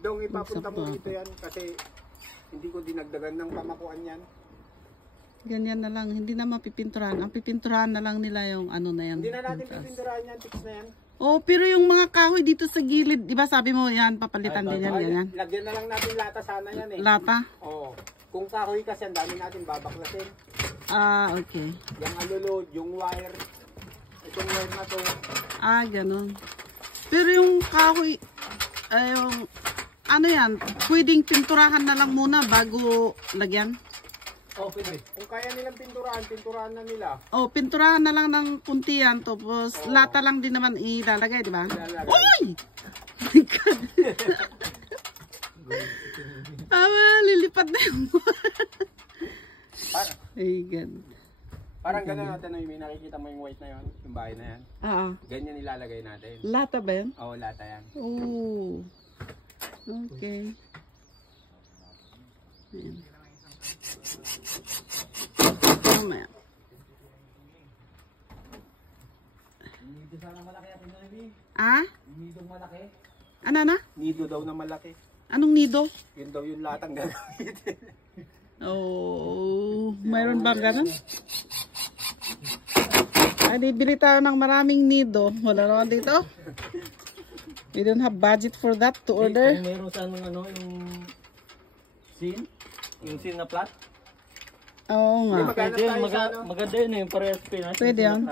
Dong, ipapunta mo dito yan kasi hindi ko dinagdagan ng pamakuan yan. Ganyan na lang, hindi na mapipinturahan. Ang pipinturahan na lang nila yung ano na yan. Hindi na natin pipinturahan yan, fix na yan. Oh, pero yung mga kahoy dito sa gilid, di ba sabi mo yan, papalitan din yan, ganyan. Lagyan na lang natin lata sana yan eh. Lata? Oo. Kung kahoy kasi, ang dami natin babaklasin. Ah, okay. Yung alulod, yung wire. Itong wire na to. Ah, ganun. Pero yung kahoy, yung, ano yan, pwedeng pinturahan na lang muna bago lagyan? Oh, pwede. Kung kaya nilang pinturahan, pinturahan na nila. Oh, pinturahan na lang ng kunti yan, tapos lata lang din naman ilalagay, di ba? Uy! My God! Lilipad na yung ay, God. Parang gano'n natin na may nakikita mo yung white na yun, yung bahay na yan. Oo. Ganyan ilalagay natin. Lata ba yan? Oo, lata yan. Oh. Okay. Ayan. Mamaya. Nido sana malaki at hindi. Ah? Nido malaki. Ano na? Nido daw na malaki. Anong nido? Yun daw yung latang gagamitin. Oh, mayroon bang ganun? Ay, bili tayo ng maraming nido. Wala naman dito. We don't have budget for that to order. Kung meron sa ano, yung sin? Yung sin na plat? Oo nga. Maganda Maganda yun, yung parehas Pinas. Pwede yan.